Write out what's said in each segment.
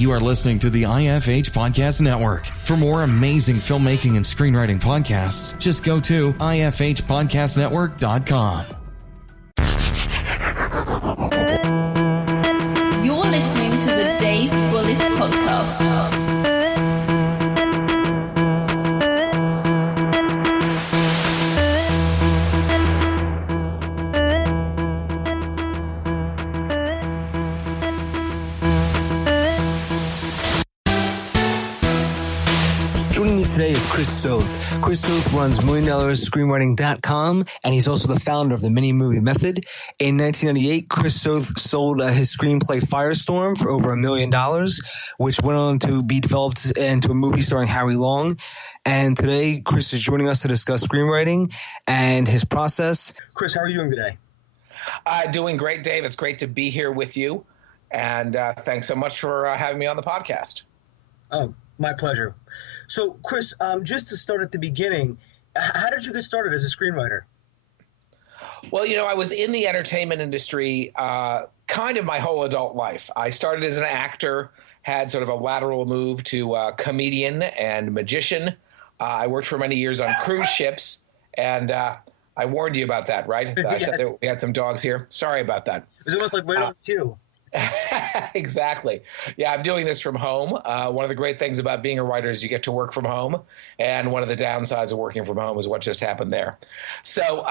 You are listening to the IFH Podcast Network. For more amazing filmmaking and screenwriting podcasts, just go to ifhpodcastnetwork.com. You're listening to the Dave Bullis Podcast. Joining me today is Chris Soth. Chris Soth runs screenwriting.com, and he's also the founder of the Mini Movie Method. In 1998, Chris Soth sold his screenplay Firestorm for over $1 million, which went on to be developed into a movie starring Harry Long. And today, Chris is joining us to discuss screenwriting and his process. Chris, how are you doing today? Doing great, Dave. It's great to be here with you. And thanks so much for having me on the podcast. Oh, my pleasure. So, Chris, just to start at the beginning, how did you get started as a screenwriter? Well, I was in the entertainment industry kind of my whole adult life. I started as an actor, had sort of a lateral move to comedian and magician. I worked for many years on cruise ships, and I warned you about that, right? I Yes. said that we had some dogs here. Sorry about that. It was almost like right on cue. Exactly. Yeah, I'm doing this from home. One of the great things about being a writer is you get to work from home. And one of the downsides of working from home is what just happened there. So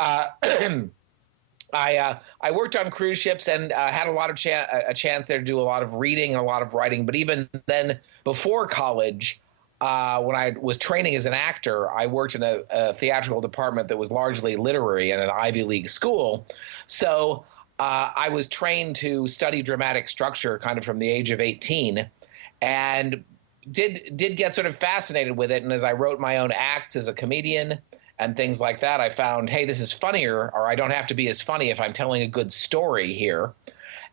I worked on cruise ships and had a lot of a chance there to do a lot of reading and a lot of writing. But even then, before college, when I was training as an actor, I worked in a theatrical department that was largely literary in an Ivy League school. So I was trained to study dramatic structure kind of from the age of 18 and did get sort of fascinated with it. And as I wrote my own acts as a comedian and things like that, I found, hey, this is funnier, or I don't have to be as funny if I'm telling a good story here.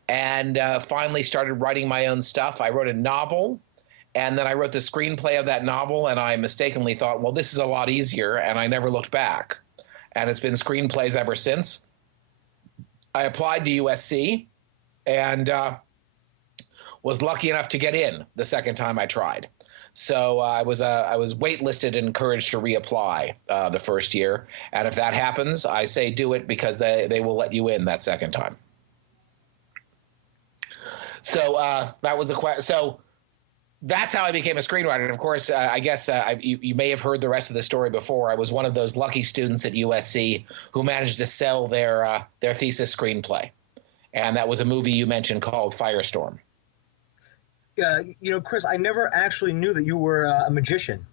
And finally started writing my own stuff. I wrote a novel, and then I wrote the screenplay of that novel, and I mistakenly thought, well, this is a lot easier, and I never looked back. And it's been screenplays ever since. I applied to USC and was lucky enough to get in the second time I tried. So I was waitlisted and encouraged to reapply the first year. And if that happens, I say do it because they will let you in that second time. So that was the question. So that's how I became a screenwriter. And of course, I guess you may have heard the rest of the story before. I was one of those lucky students at USC who managed to sell their thesis screenplay. And that was a movie you mentioned called Firestorm. Chris, I never actually knew that you were a magician.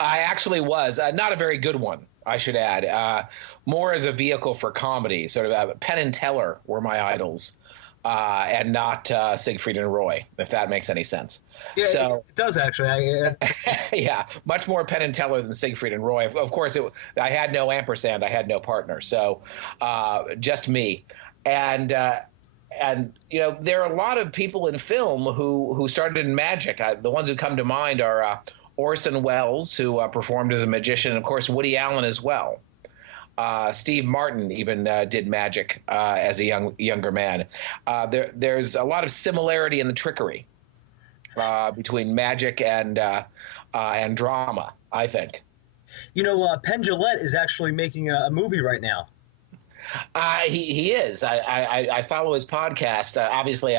I actually was. Not a very good one, I should add. More as a vehicle for comedy. Sort of Penn and Teller were my idols. And not Siegfried and Roy, if that makes any sense. Yeah, so, it does actually. Yeah, much more Penn and Teller than Siegfried and Roy. Of course, I had no ampersand. I had no partner. So just me. And there are a lot of people in film who started in magic. The ones who come to mind are Orson Welles, who performed as a magician, and, of course, Woody Allen as well. Steve Martin even did magic as a younger man. There's a lot of similarity in the trickery between magic and drama, I think. Penn Jillette is actually making a movie right now. He is. I follow his podcast. Obviously,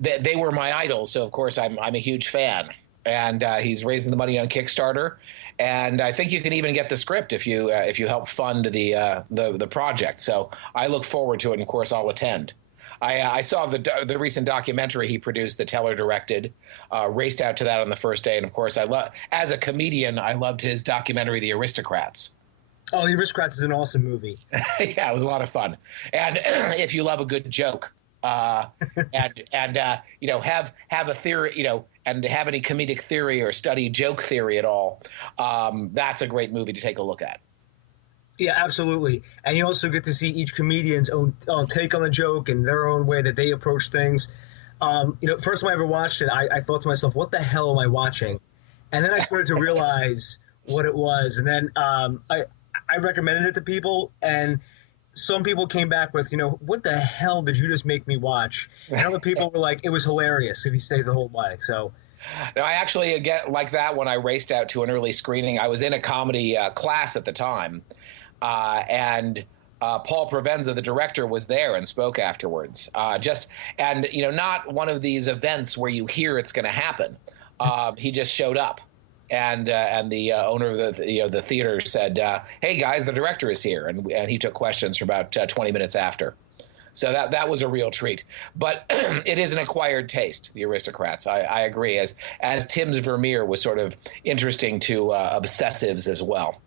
they were my idols, so of course I'm a huge fan. And he's raising the money on Kickstarter. And I think you can even get the script if you help fund the project. So I look forward to it, and of course I'll attend. I saw the recent documentary he produced, that Teller directed. Raced out to that on the first day, and of course as a comedian, I loved his documentary, The Aristocrats. Oh, The Aristocrats is an awesome movie. Yeah, it was a lot of fun. And if you love a good joke, have a theory, and have any comedic theory or study joke theory at all, that's a great movie to take a look at. Yeah, absolutely. And you also get to see each comedian's own take on the joke and their own way that they approach things. First time I ever watched it, I thought to myself, what the hell am I watching? And then I started to realize what it was. And then I recommended it to people, and some people came back with, what the hell did you just make me watch? And other people were like, it was hilarious if you stayed the whole way. So. No, I actually get like that when I raced out to an early screening. I was in a comedy class at the time, and Paul Provenza, the director, was there and spoke afterwards. Not one of these events where you hear it's going to happen. He just showed up, and the owner of the theater said, "Hey guys, the director is here," and he took questions for about 20 minutes after. So that was a real treat. But it is an acquired taste, The Aristocrats. I agree. As Tim's Vermeer was sort of interesting to obsessives as well.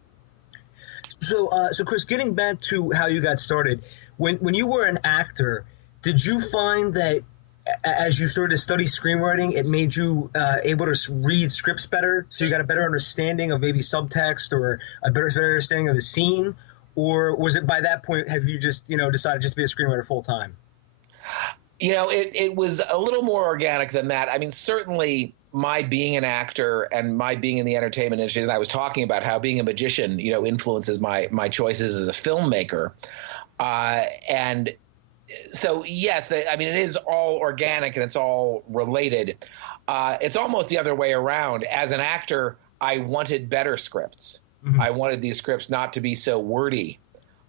So Chris, getting back to how you got started, when you were an actor, did you find that as you started to study screenwriting, it made you able to read scripts better? So you got a better understanding of maybe subtext or a better understanding of the scene? Or was it by that point, have you just, decided just to be a screenwriter full time? It was a little more organic than that. I mean, certainly my being an actor and my being in the entertainment industry, and I was talking about how being a magician, influences my choices as a filmmaker. And so, yes, it is all organic and it's all related. It's almost the other way around. As an actor, I wanted better scripts. Mm-hmm. I wanted these scripts not to be so wordy.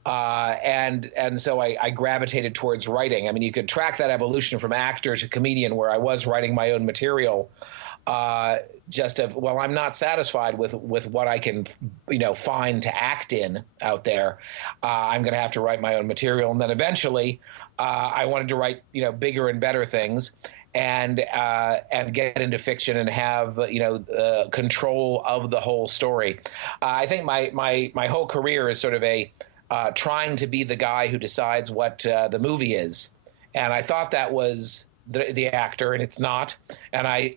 And so I gravitated towards writing. I mean, you could track that evolution from actor to comedian, where I was writing my own material. I'm not satisfied with what I can, find to act in out there. I'm going to have to write my own material. And then eventually I wanted to write, bigger and better things. And get into fiction and have control of the whole story. I think my whole career is sort of trying to be the guy who decides what the movie is, and I thought that was the actor, and it's not. And I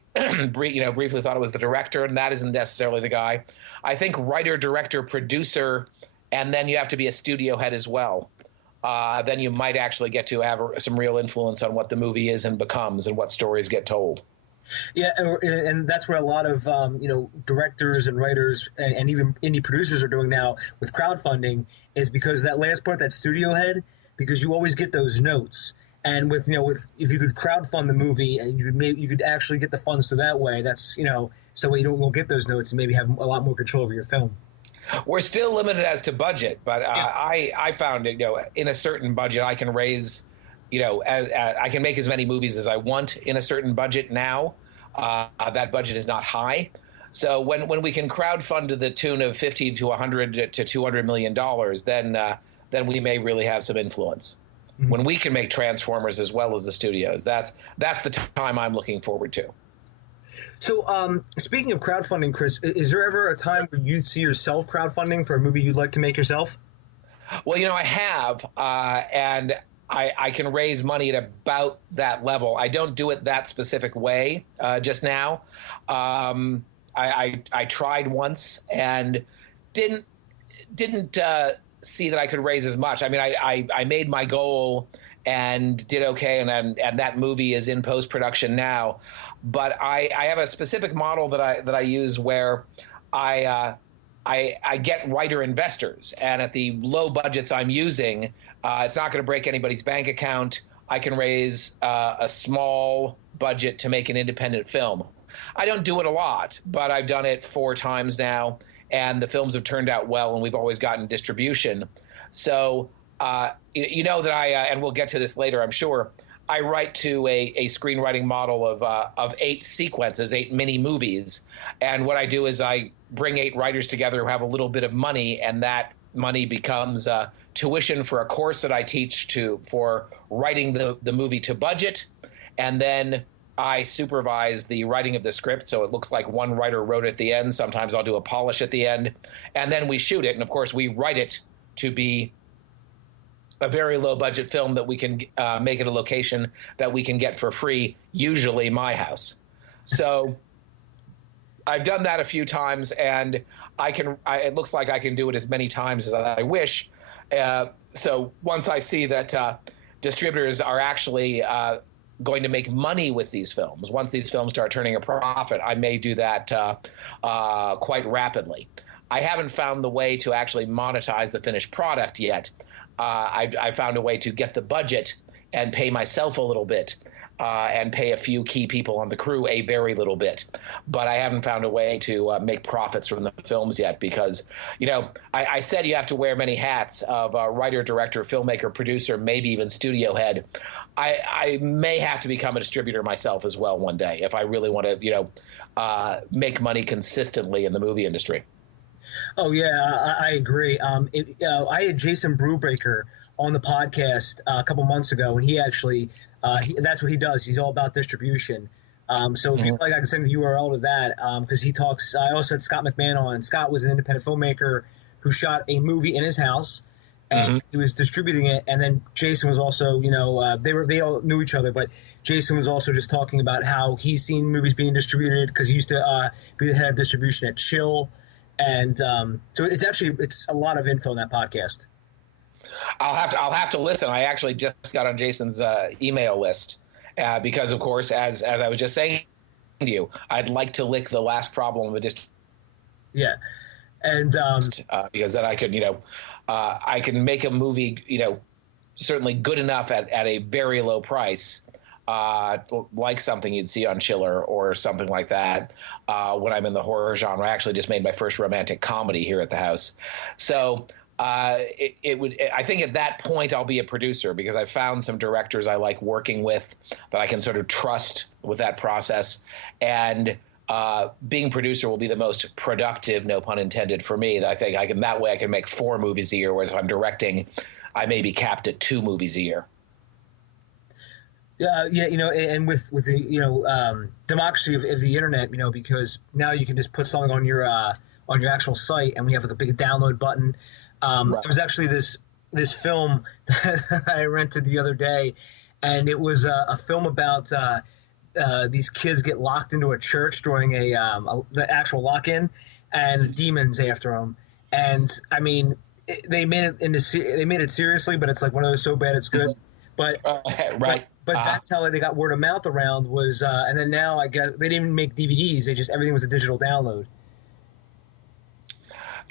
briefly thought it was the director, and that isn't necessarily the guy. I think writer, director, producer, and then you have to be a studio head as well. Then you might actually get to have some real influence on what the movie is and becomes and what stories get told. Yeah, and that's what a lot of directors and writers and even indie producers are doing now with crowdfunding, is because that last part, that studio head, because you always get those notes. And with if you could crowdfund the movie and you could actually get the funds through that way, that's so you won't get those notes and maybe have a lot more control over your film. We're still limited as to budget, but I found in a certain budget I can raise, I can make as many movies as I want in a certain budget now. That budget is not high. So when we can crowdfund to the tune of $50 to $100 to $200 million, then we may really have some influence. Mm-hmm. When we can make Transformers as well as the studios, that's the time I'm looking forward to. So, speaking of crowdfunding, Chris, is there ever a time where you see yourself crowdfunding for a movie you'd like to make yourself? Well, I have, and I can raise money at about that level. I don't do it that specific way just now. I tried once and didn't see that I could raise as much. I mean, I made my goal and did okay, and that movie is in post-production now. But I have a specific model that I use where I get writer investors, and at the low budgets I'm using, it's not going to break anybody's bank account. I can raise a small budget to make an independent film. I don't do it a lot, but I've done it 4 times now, and the films have turned out well, and we've always gotten distribution. So that and we'll get to this later, I'm sure. I write to a screenwriting model of 8 sequences, 8 mini movies. And what I do is I bring 8 writers together who have a little bit of money, and that money becomes tuition for a course that I teach for writing the movie to budget. And then I supervise the writing of the script, so it looks like one writer wrote at the end. Sometimes I'll do a polish at the end. And then we shoot it. And, of course, we write it to be a very low-budget film that we can make at a location that we can get for free, usually my house. So I've done that a few times, and it looks like I can do it as many times as I wish. So once I see that distributors are actually going to make money with these films, once these films start turning a profit, I may do that quite rapidly. I haven't found the way to actually monetize the finished product yet. I found a way to get the budget and pay myself a little bit. And pay a few key people on the crew a very little bit. But I haven't found a way to make profits from the films yet because, I said you have to wear many hats of writer, director, filmmaker, producer, maybe even studio head. I may have to become a distributor myself as well one day if I really want to, make money consistently in the movie industry. Oh, yeah, I agree. I had Jason Brubaker on the podcast a couple months ago, and he actually that's what he does. He's all about distribution. So if you like, I can send the URL to that because he talks. I also had Scott McMahon on. Scott was an independent filmmaker who shot a movie in his house, and he was distributing it. And then Jason was also, they all knew each other, but Jason was also just talking about how he's seen movies being distributed because he used to be the head of distribution at Chill. And so it's a lot of info in that podcast. I'll have to listen. I actually just got on Jason's email list because, of course, as I was just saying to you, I'd like to lick the last problem of a Yeah, and because then I could, I can make a movie, certainly good enough at a very low price, like something you'd see on Chiller or something like that. When I'm in the horror genre, I actually just made my first romantic comedy here at the house, so. It would. I think at that point I'll be a producer because I've found some directors I like working with that I can sort of trust with that process, and being producer will be the most productive, no pun intended, for me. That I think I can. That way I can make 4 movies a year, whereas if I'm directing, I may be capped at 2 movies a year. Yeah, and with the democracy of the internet, because now you can just put something on your actual site, and we have like a big download button. Right. There was actually this film that I rented the other day, and it was a film about these kids get locked into a church during the actual lock-in, and demons after them. And I mean, they made it seriously, but it's like one of those so bad it's good. But right. But that's how they got word of mouth around was, and then now I guess they didn't even make DVDs. Everything was a digital download.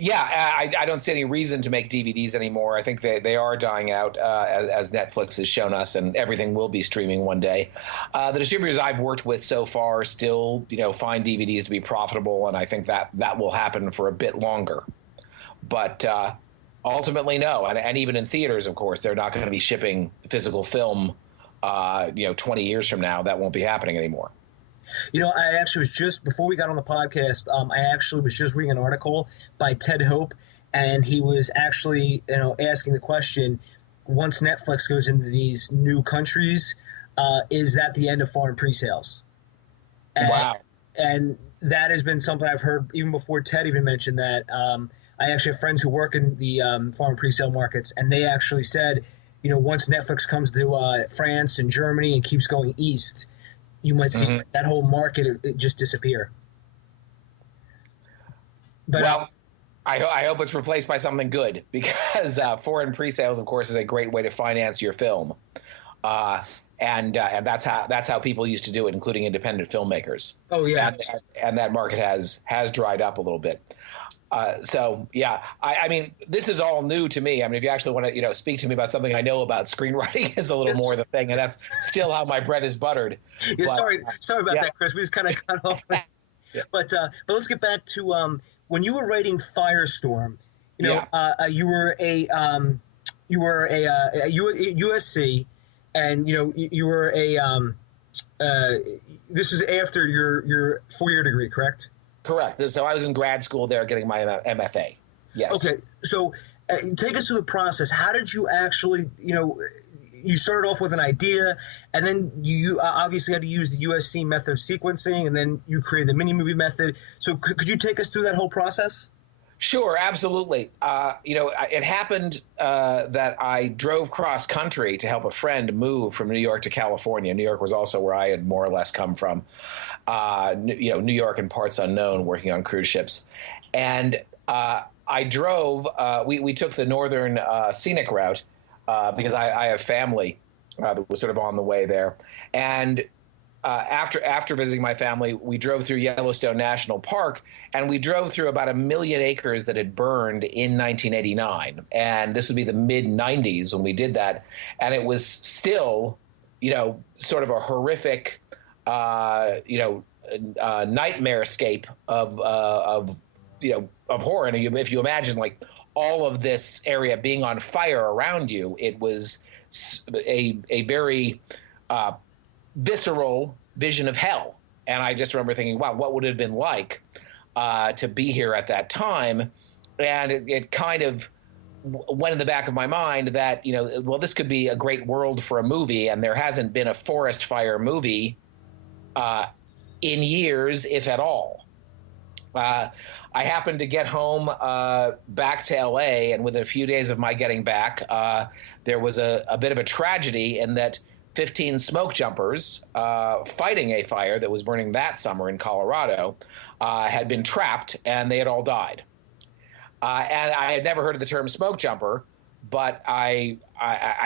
Yeah, I don't see any reason to make DVDs anymore. I think they are dying out as Netflix has shown us, and everything will be streaming one day. The distributors I've worked with so far still, find DVDs to be profitable, and I think that will happen for a bit longer. But ultimately, no. And even in theaters, of course, they're not going to be shipping physical film, 20 years from now. That won't be happening anymore. I actually was just, before we got on the podcast, I actually was just reading an article by Ted Hope, and he was actually, asking the question, once Netflix goes into these new countries, is that the end of foreign pre-sales? Wow. And that has been something I've heard even before Ted even mentioned that. I actually have friends who work in the foreign pre-sale markets, and they actually said, once Netflix comes to France and Germany and keeps going east, you might see that whole market it just disappear. But, well, I hope it's replaced by something good because foreign pre-sales, of course, is a great way to finance your film, and that's how people used to do it, including independent filmmakers. Oh yeah, and that market has dried up a little bit. So yeah, I mean, this is all new to me. I mean, if you actually want to, speak to me about something I know about, screenwriting is a little more the thing, and that's still how my bread is buttered. Yeah, but, sorry about that, Chris. We just kind of cut off. But let's get back to when you were writing Firestorm. You were a USC, and you were a this was after your 4-year degree, correct? Correct. So I was in grad school there getting my MFA. Yes. Okay. So take us through the process. How did you actually, you started off with an idea, and then you obviously had to use the USC method of sequencing, and then you created the mini movie method. So could you take us through that whole process? Sure, absolutely. It happened that I drove cross country to help a friend move from New York to California. New York was also where I had more or less come from. New York and parts unknown, working on cruise ships, and I drove. We took the northern scenic route because I have family that was sort of on the way there, and after visiting my family, we drove through Yellowstone National Park, and we drove through about 1 million acres that had burned in 1989. And this would be the mid 90s when we did that. And it was still, sort of a horrific, nightmarescape of horror. And if you imagine like all of this area being on fire around you, it was a very visceral vision of hell. And I just remember thinking, wow, what would it have been like to be here at that time? And it kind of went in the back of my mind that, this could be a great world for a movie. And there hasn't been a forest fire movie in years, if at all. I happened to get home back to LA, and within a few days of my getting back, there was a bit of a tragedy in that 15 smoke jumpers fighting a fire that was burning that summer in Colorado had been trapped, and they had all died. And I had never heard of the term smoke jumper, but I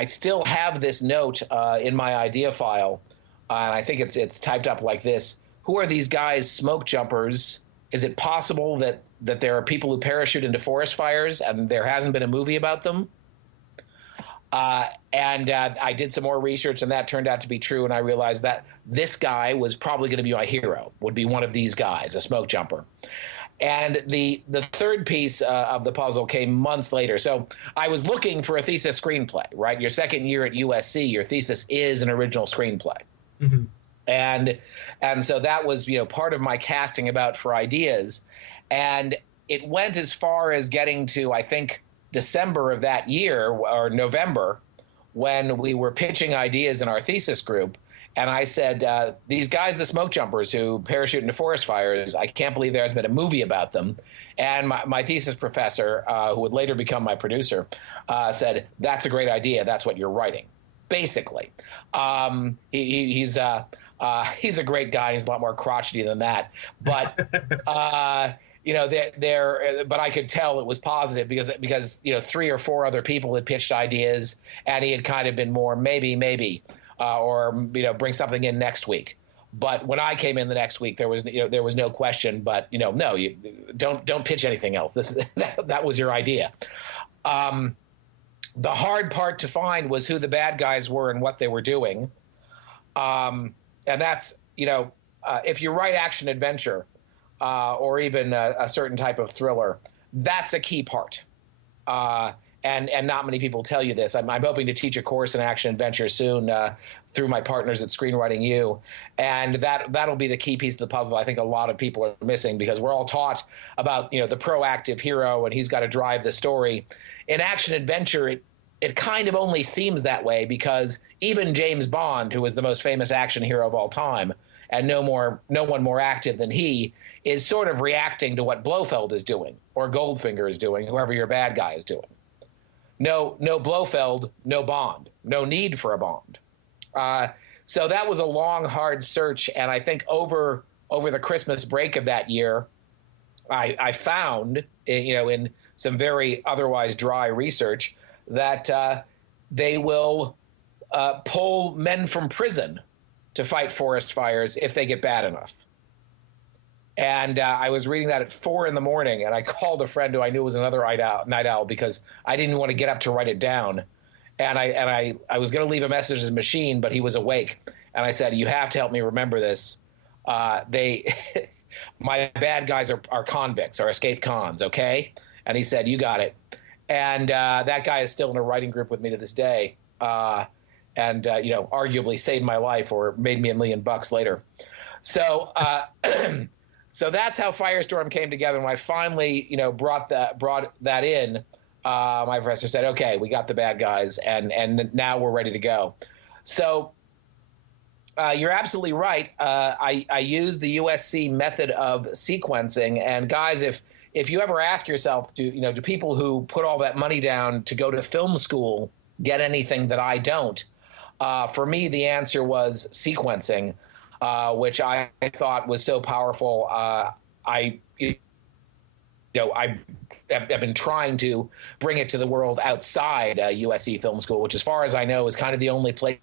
still have this note in my idea file, and I think it's typed up like this: who are these guys, smoke jumpers? Is it possible that there are people who parachute into forest fires and there hasn't been a movie about them? And I did some more research, and that turned out to be true. And I realized that this guy was probably going to be my hero, would be one of these guys, a smoke jumper. And the third piece of the puzzle came months later. So I was looking for a thesis screenplay, right? Your second year at USC, your thesis is an original screenplay. Mm-hmm. And so that was, part of my casting about for ideas. And it went as far as getting to, I think, December of that year or November, when we were pitching ideas in our thesis group. And I said, these guys, the smoke jumpers who parachute into forest fires, I can't believe there has been a movie about them. And my thesis professor, who would later become my producer, said, that's a great idea. That's what you're writing, basically. He's a great guy. He's a lot more crotchety than that. But, but I could tell it was positive because 3 or 4 other people had pitched ideas, and he had kind of been more maybe, or bring something in next week. But when I came in the next week, there was no question. But no, you don't pitch anything else. That was your idea. The hard part to find was who the bad guys were and what they were doing. And that's, if you write action adventure or even a certain type of thriller, that's a key part. And not many people tell you this. I'm hoping to teach a course in action adventure soon through my partners at Screenwriting U. And that'll be the key piece of the puzzle I think a lot of people are missing, because we're all taught about, the proactive hero and he's got to drive the story. In action adventure, it kind of only seems that way because even James Bond, who was the most famous action hero of all time, and no one more active than he, is sort of reacting to what Blofeld is doing or Goldfinger is doing, whoever your bad guy is doing. No Blofeld, no Bond, no need for a Bond. So that was a long, hard search, and I think over the Christmas break of that year, I found, in some very otherwise dry research, that they will pull men from prison to fight forest fires if they get bad enough. And I was reading that at 4 a.m, and I called a friend who I knew was another night owl because I didn't want to get up to write it down. And I was going to leave a message in his machine, but he was awake. And I said, you have to help me remember this. My bad guys are convicts, are escaped cons, okay? And he said, you got it. And that guy is still in a writing group with me to this day, and arguably saved my life or made me $1 million later. So so that's how Firestorm came together. When I finally brought that in, my professor said, "Okay, we got the bad guys, and now we're ready to go." So you're absolutely right. I used the USC method of sequencing, and guys, if you ever ask yourself, do people who put all that money down to go to film school get anything that I don't? For me, the answer was sequencing, which I thought was so powerful. I have been trying to bring it to the world outside USC Film School, which, as far as I know, is kind of the only place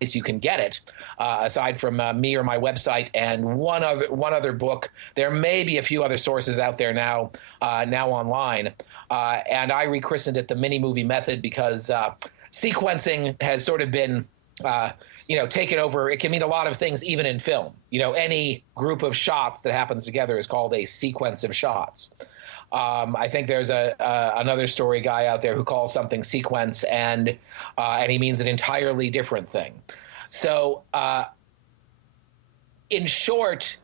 you can get it, aside from me or my website and one other book. There may be a few other sources out there now online, and I rechristened it the mini movie method because sequencing has sort of been taken over. It can mean a lot of things, even in film. Any group of shots that happens together is called a sequence of shots. I think there's another story guy out there who calls something sequence, and he means an entirely different thing. So, in short,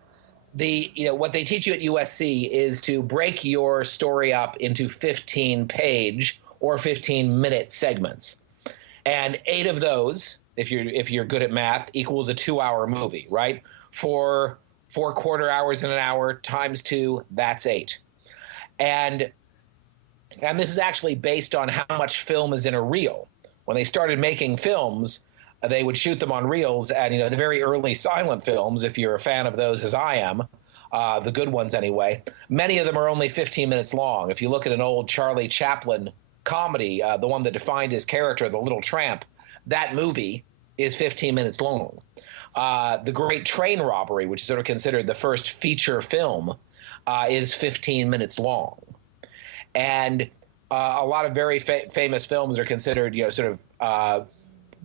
what they teach you at USC is to break your story up into 15-page or 15-minute segments, and 8 of those, if you're good at math, equals a 2-hour movie, right? 4 quarter hours in an hour times 2, that's 8. And this is actually based on how much film is in a reel. When they started making films, they would shoot them on reels, and the very early silent films, if you're a fan of those as I am, the good ones anyway, many of them are only 15 minutes long. If you look at an old Charlie Chaplin comedy, the one that defined his character, The Little Tramp, that movie is 15 minutes long. The Great Train Robbery, which is sort of considered the first feature film, is 15 minutes long. And a lot of very famous films are considered,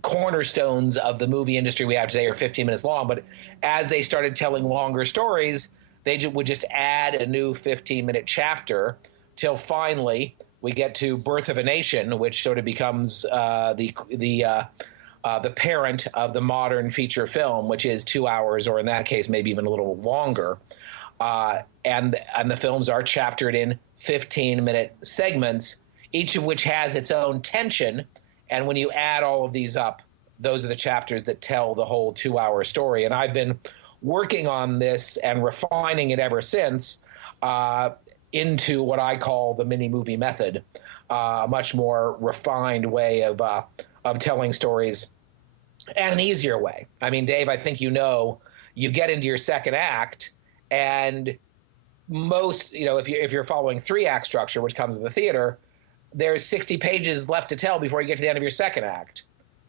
cornerstones of the movie industry we have today are 15 minutes long. But as they started telling longer stories, they would just add a new 15-minute chapter till finally we get to Birth of a Nation, which sort of becomes the parent of the modern feature film, which is 2 hours, or in that case, maybe even a little longer. And the films are chaptered in 15-minute segments, each of which has its own tension. And when you add all of these up, those are the chapters that tell the whole 2-hour story. And I've been working on this and refining it ever since into what I call the mini movie method, a much more refined way of telling stories, and an easier way. I mean, Dave, I think you get into your second act, and most, if you're following 3-act structure, which comes with the theater, there's 60 pages left to tell before you get to the end of your second act.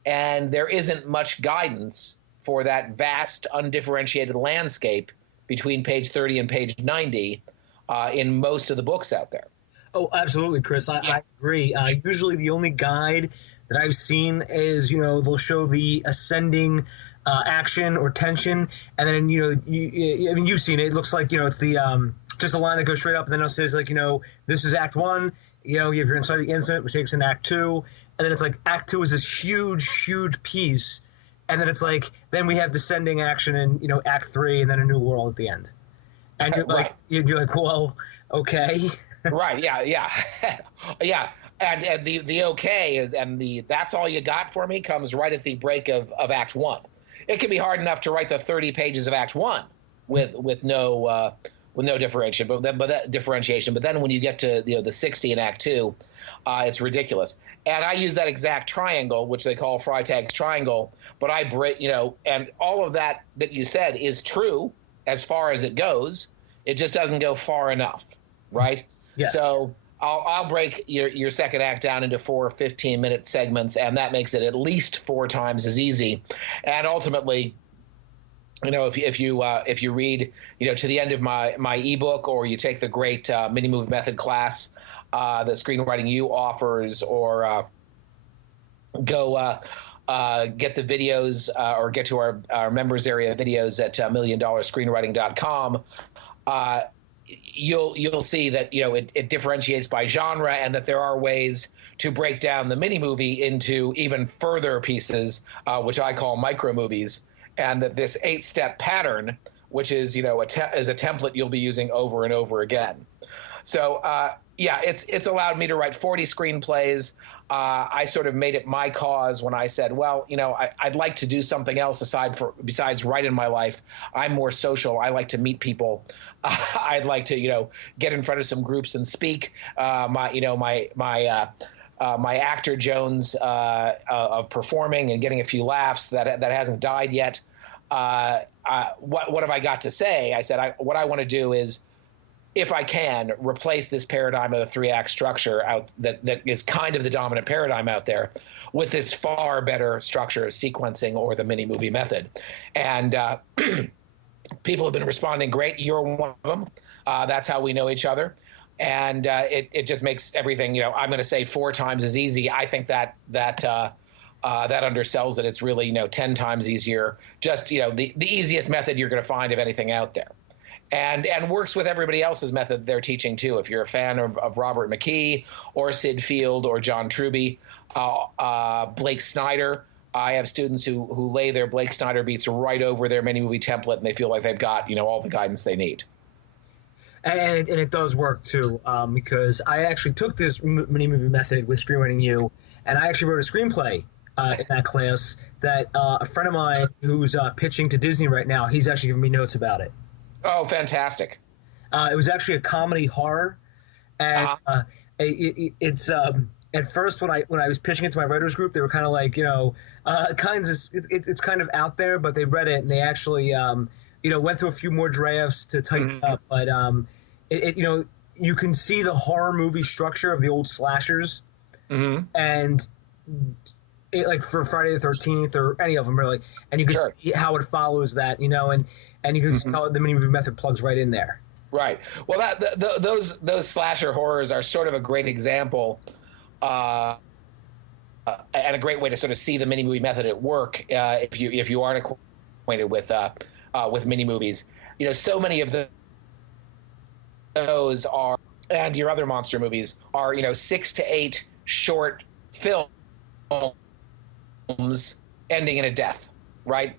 And there isn't much guidance for that vast, undifferentiated landscape between page 30 and page 90 in most of the books out there. Oh, absolutely, Chris. I agree. Usually the only guide that I've seen is, they'll show the ascending action or tension, and then, you've seen it. It looks like, it's the just a line that goes straight up, and then it says, this is Act 1. You have your inciting incident, which takes in Act 2, and then it's like Act 2 is this huge piece, and then it's like, then we have descending action in, Act 3, and then a new world at the end. And you're like, you're like, well, okay. Right. Yeah. Yeah. And the okay and the that's all you got for me comes right at the break of Act 1. It can be hard enough to write the 30 pages of Act 1 with no differentiation, but then when you get to the 60 in Act 2, it's ridiculous. And I use that exact triangle, which they call Freytag's triangle, but I break, and all of that you said is true as far as it goes. It just doesn't go far enough, right? Yes. So I'll break your second act down into 4 15-minute segments, and that makes it at least 4 times as easy. And ultimately, if you read to the end of my ebook, or you take the great mini movie method class that Screenwriting U offers, or go get the videos or get to our members area videos at $1,000,000screenwriting.com. You'll see that it differentiates by genre, and that there are ways to break down the mini movie into even further pieces, which I call micro movies, and that this 8-step pattern, which is is a template you'll be using over and over again. So it's allowed me to write 40 screenplays. I sort of made it my cause when I said, well, I'd like to do something else besides write in my life. I'm more social. I like to meet people. I'd like to, get in front of some groups and speak. My actor Jones of performing and getting a few laughs that hasn't died yet. What have I got to say? I said, what I want to do is if I can, replace this paradigm of the 3-act structure that is kind of the dominant paradigm out there with this far better structure of sequencing or the mini movie method. And people have been responding great. You're one of them. That's how we know each other. And it just makes everything, I'm going to say 4 times as easy. I think that undersells it. It's really, 10 times easier. Just, the easiest method you're going to find of anything out there. And works with everybody else's method they're teaching too. If you're a fan of Robert McKee or Sid Field or John Truby, Blake Snyder. I have students who lay their Blake Snyder beats right over their mini movie template, and they feel like they've got, all the guidance they need. And it does work too, because I actually took this mini movie method with Screenwriting U, and I actually wrote a screenplay in that class that a friend of mine who's pitching to Disney right now, he's actually giving me notes about it. Oh, fantastic. It was actually a comedy horror, and it's at first when I was pitching it to my writers group, they were kind of like, it's kind of out there, but they read it and they actually went through a few more drafts to tighten it up, but you can see the horror movie structure of the old slashers, and like for Friday the 13th or any of them really, and you can see how it follows that, and you can see how the mini movie method plugs right in there. Right. Well, those slasher horrors are sort of a great example, and a great way to sort of see the mini movie method at work. If you aren't acquainted with mini movies, so many of those are, and your other monster movies are, 6 to 8 short films ending in a death, right?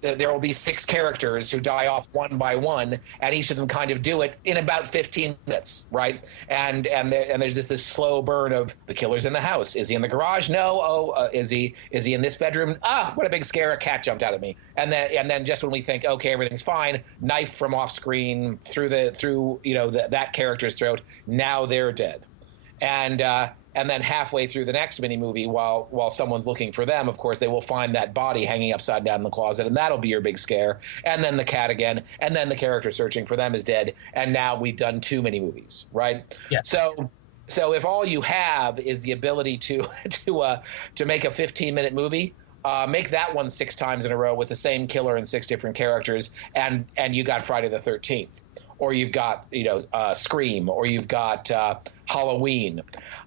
There will be 6 characters who die off one by one, and each of them kind of do it in about 15 minutes, right? And there's just this slow burn of the killer's in the house. Is he in the garage? No. Oh, is he in this bedroom? Ah, what a big scare! A cat jumped out at me. And then just when we think, okay, everything's fine, knife from off screen through that character's throat. Now they're dead, and then halfway through the next mini movie, while someone's looking for them, of course, they will find that body hanging upside down in the closet, and that'll be your big scare. And then the cat again, and then the character searching for them is dead. And now we've done 2 mini movies, right? Yes. So if all you have is the ability to make a 15-minute movie, make that one 6 times in a row with the same killer and 6 different characters, and you got Friday the 13th, or you've got Scream, or you've got Halloween.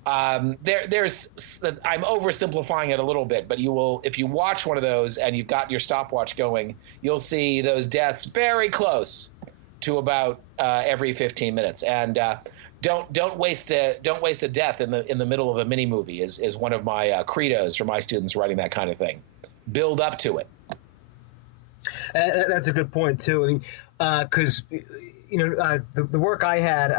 There's I'm oversimplifying it a little bit, but you will, if you watch one of those and you've got your stopwatch going, you'll see those deaths very close to about every 15 minutes. And don't waste a death in the middle of a mini movie is one of my credos for my students writing that kind of thing. Build up to it. That's a good point too. I mean, because the work I had.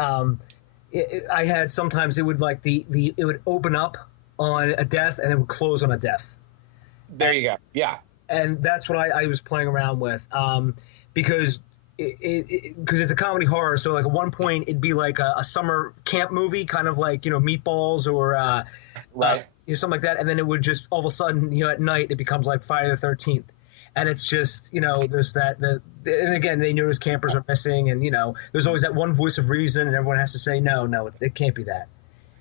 I had sometimes it would it would open up on a death and it would close on a death. There you go. Yeah. And that's what I was playing around with, because it's a comedy horror. So like at one point it'd be like a summer camp movie, kind of like Meatballs or right. Something like that. And then it would just all of a sudden at night it becomes like Friday the 13th. And it's just, there's and again, they notice campers are missing, and, there's always that one voice of reason, and everyone has to say, no, it can't be that.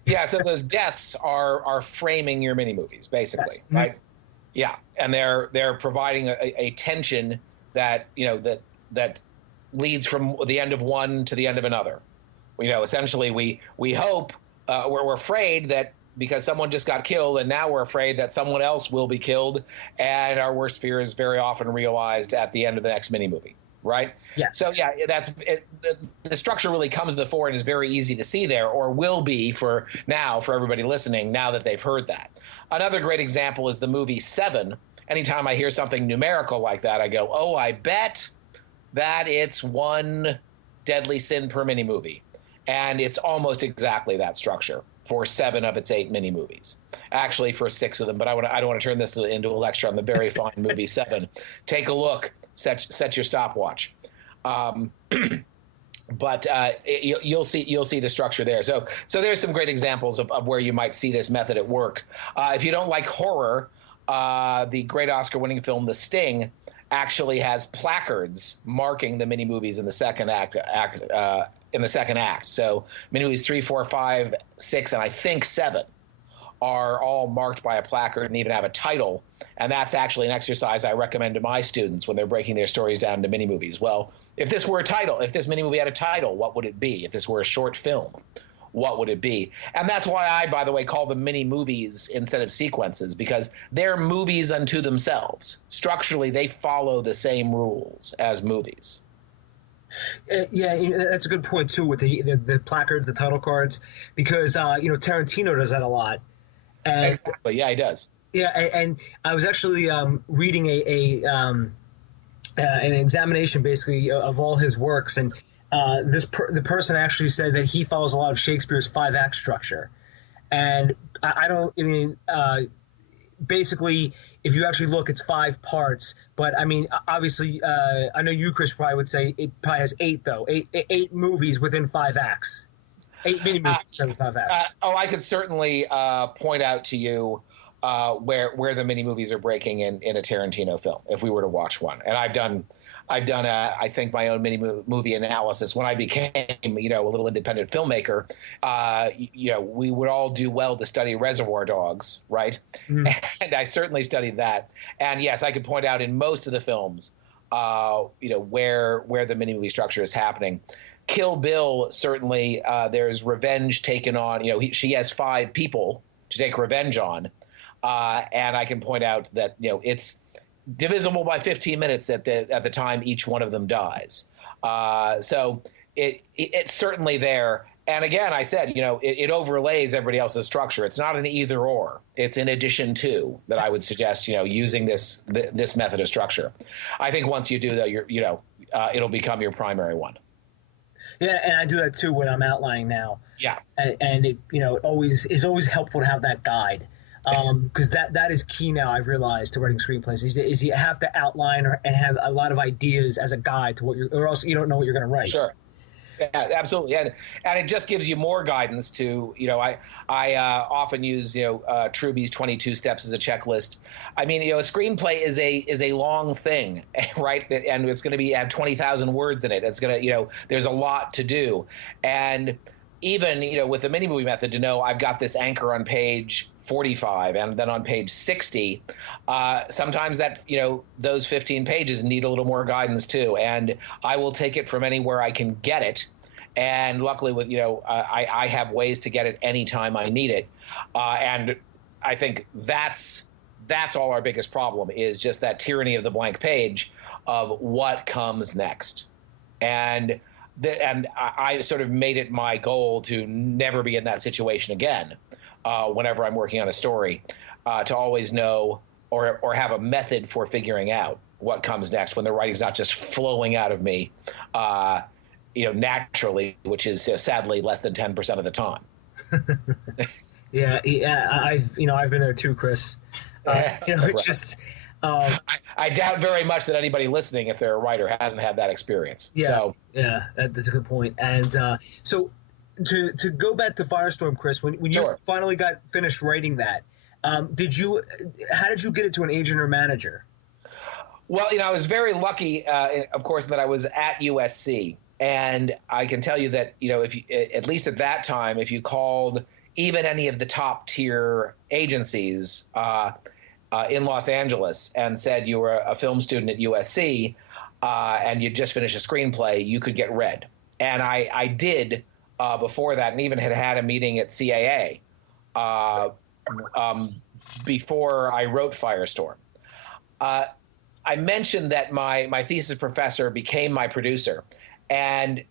Yeah, so those deaths are framing your mini movies, basically, yes. Right? Yeah, and they're providing a tension that, that leads from the end of one to the end of another. Essentially, we hope, we're afraid that because someone just got killed, and now we're afraid that someone else will be killed, and our worst fear is very often realized at the end of the next mini movie, right? Yes. So yeah, the structure really comes to the fore and is very easy to see there, or will be for everybody listening now that they've heard that. Another great example is the movie Seven. Anytime I hear something numerical like that, I go, oh, I bet that it's 1 deadly sin per mini movie, and it's almost exactly that structure for 7 of its 8 mini movies. Actually, for 6 of them, but I don't want to turn this into a lecture on the very fine movie Seven. Take a look. Set your stopwatch. But you'll see the structure there. So there's some great examples of where you might see this method at work. If you don't like horror, the great Oscar-winning film The Sting actually has placards marking the mini movies in the second act in the second act. So mini movies 3, 4, 5, 6, and I think 7 are all marked by a placard and even have a title. And that's actually an exercise I recommend to my students when they're breaking their stories down into mini movies. Well, if this were a title, if this mini movie had a title, what would it be? If this were a short film, what would it be? And that's why I, by the way, call them mini movies instead of sequences, because they're movies unto themselves. Structurally, they follow the same rules as movies. Yeah, that's a good point too with the placards, the title cards, because Tarantino does that a lot. And, exactly. Yeah, he does. Yeah, and I was actually reading an examination basically of all his works, and the person actually said that he follows a lot of Shakespeare's 5-act structure, and basically, if you actually look, it's 5 parts. But I mean, obviously, I know you, Chris, probably would say it probably has 8 though, eight movies within 5 acts. 8 mini movies within 5 acts. I could certainly point out to you where the mini movies are breaking in a Tarantino film if we were to watch one. And I've done I think my own mini movie analysis when I became a little independent filmmaker. We would all do well to study Reservoir Dogs, right? Mm-hmm. And I certainly studied that. And yes, I could point out in most of the films, where the mini movie structure is happening. Kill Bill, certainly, there's revenge taken on. She has 5 people to take revenge on. And I can point out that it's divisible by 15 minutes at the time each one of them dies. So it's certainly there. And again, I said, it overlays everybody else's structure. It's not an either or. It's in addition to that. I would suggest using this method of structure. I think once you do that, it'll become your primary one. Yeah, and I do that too when I'm outlining now. Yeah, and it is always helpful to have that guide. Because that is key now. I've realized to writing screenplays is you have to outline and have a lot of ideas as a guide to or else you don't know what you're going to write. Sure. Yeah, absolutely. And it just gives you more guidance to, I often use, Truby's 22 steps as a checklist. I mean, a screenplay is a long thing, right? And it's going to have 20,000 words in it. It's going to, there's a lot to do. And even, with the mini movie method to know I've got this anchor on page 45 and then on page 60, sometimes that, those 15 pages need a little more guidance too. And I will take it from anywhere I can get it. And luckily with, I have ways to get it anytime I need it. And I think that's all our biggest problem is just that tyranny of the blank page of what comes next. And I sort of made it my goal to never be in that situation again whenever I'm working on a story, to always know or have a method for figuring out what comes next when the writing's not just flowing out of me, naturally, which is sadly less than 10% of the time. Yeah, I've been there too, Chris. It's just. I doubt very much that anybody listening, if they're a writer, hasn't had that experience. Yeah, that's a good point. And so to go back to Firestorm, Chris, when you finally got finished writing that, how did you get it to an agent or manager? Well, I was very lucky, of course, that I was at USC. And I can tell you that, if you, at least at that time, if you called even any of the top tier agencies in Los Angeles and said you were a film student at USC and you just finished a screenplay, you could get read. And I did before that, and even had a meeting at CAA before I wrote Firestorm. I mentioned that my thesis professor became my producer. And,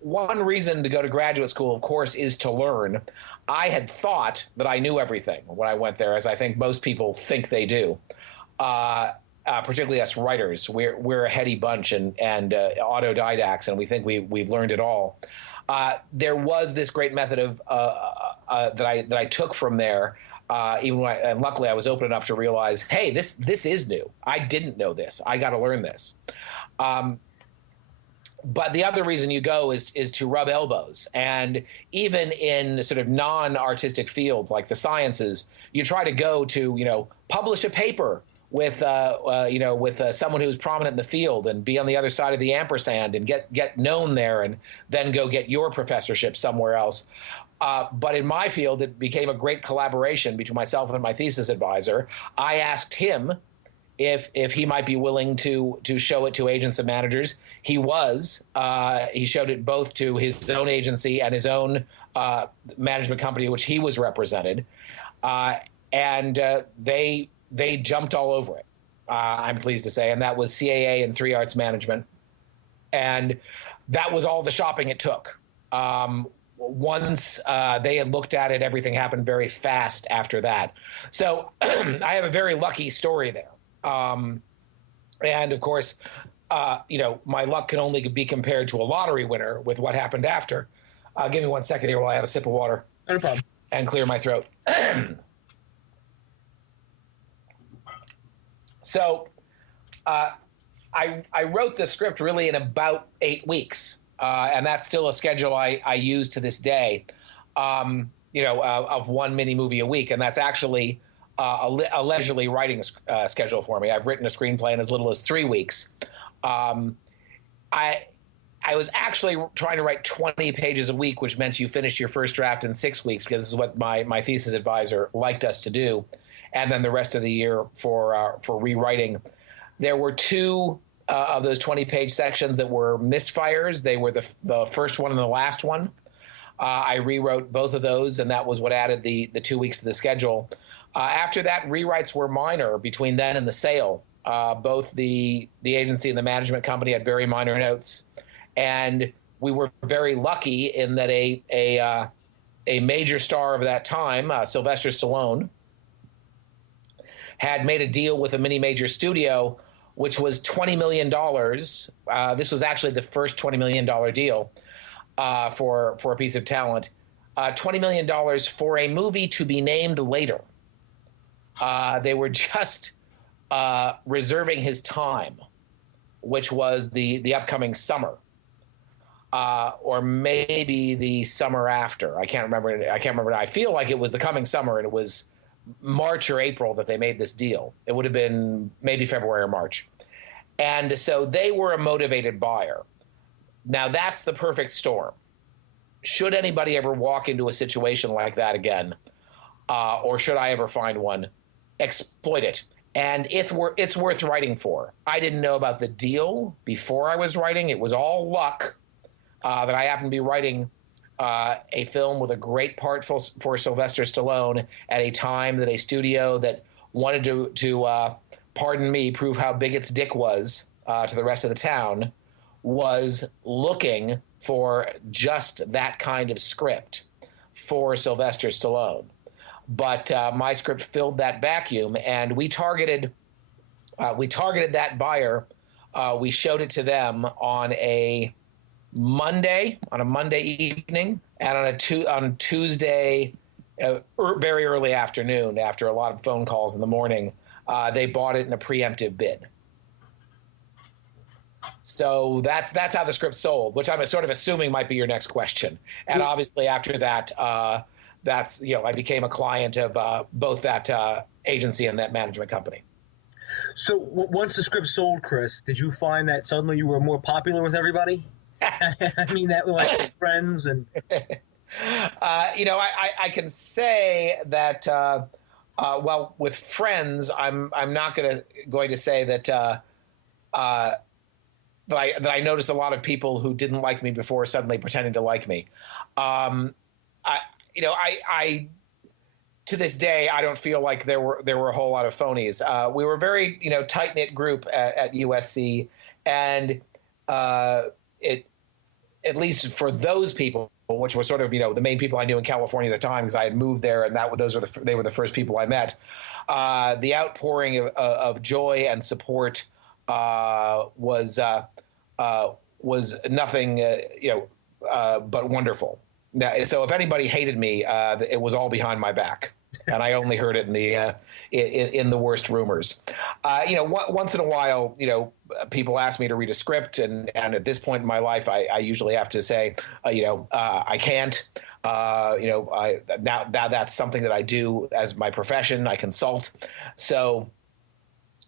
one reason to go to graduate school, of course, is to learn. I had thought that I knew everything when I went there, as I think most people think they do, particularly us writers. We're a heady bunch and autodidacts, and we think we've learned it all. There was this great method of that I took from there. And luckily I was open enough to realize, hey, this is new. I didn't know this. I got to learn this. But the other reason you go is to rub elbows. And even in sort of non-artistic fields like the sciences, you try to go to, publish a paper with someone who's prominent in the field and be on the other side of the ampersand and get known there and then go get your professorship somewhere else. But in my field, it became a great collaboration between myself and my thesis advisor. I asked him if he might be willing to show it to agents and managers. He was. He showed it both to his own agency and his own management company, which he was represented, and they jumped all over it. I'm pleased to say, and that was CAA and 3 Arts Management, and that was all the shopping it took. Once they had looked at it, everything happened very fast after that. So I have a very lucky story there. And of course, my luck can only be compared to a lottery winner with what happened after. Give me 1 second here while I have a sip of water. No problem. And clear my throat. So I wrote the script really in about 8 weeks. And that's still a schedule I use to this day, of one mini movie a week. And that's actually a leisurely writing schedule for me. I've written a screenplay in as little as 3 weeks. I was actually trying to write 20 pages a week, which meant you finish your first draft in 6 weeks, because this is what my thesis advisor liked us to do. And then the rest of the year for rewriting. There were 2 of those 20-page sections that were misfires. They were the first one and the last one. I rewrote both of those, and that was what added the 2 weeks to the schedule. After that, rewrites were minor between then and the sale. Both the agency and the management company had very minor notes, and we were very lucky in that a major star of that time, Sylvester Stallone, had made a deal with a mini major studio, which was $20 million. This was actually the first $20 million deal for a piece of talent. $20 million for a movie to be named later. They were just reserving his time, which was the upcoming summer, or maybe the summer after. I can't remember. I feel like it was the coming summer, and it was March or April that they made this deal. It would have been maybe February or March. And so they were a motivated buyer. Now that's the perfect storm. Should anybody ever walk into a situation like that again, or should I ever find one, exploit it. And it's worth writing for. I didn't know about the deal before I was writing. It was all luck that I happened to be writing a film with a great part for Sylvester Stallone at a time that a studio that wanted to pardon me, prove how big its dick was to the rest of the town, was looking for just that kind of script for Sylvester Stallone. But my script filled that vacuum, and we targeted that buyer. We showed it to them on a Monday evening, and on Tuesday, very early afternoon, after a lot of phone calls in the morning, they bought it in a preemptive bid. So that's how the script sold, which I'm sort of assuming might be your next question. And obviously after that, I became a client of both that agency and that management company. So once the script sold, Chris, did you find that suddenly you were more popular with everybody? I mean, that like friends and. I can say that. Well, with friends, I'm not going to say that that I noticed a lot of people who didn't like me before suddenly pretending to like me. I to this day, I don't feel like there were a whole lot of phonies. We were a very tight knit group at USC, and at least for those people, which were sort of the main people I knew in California at the time, because I had moved there, and they were the first people I met. The outpouring of joy and support was nothing but wonderful. Now, so if anybody hated me, it was all behind my back, and I only heard it in the worst rumors. Once in a while, people ask me to read a script, and at this point in my life, I usually have to say, I can't. Now that's something that I do as my profession. I consult, so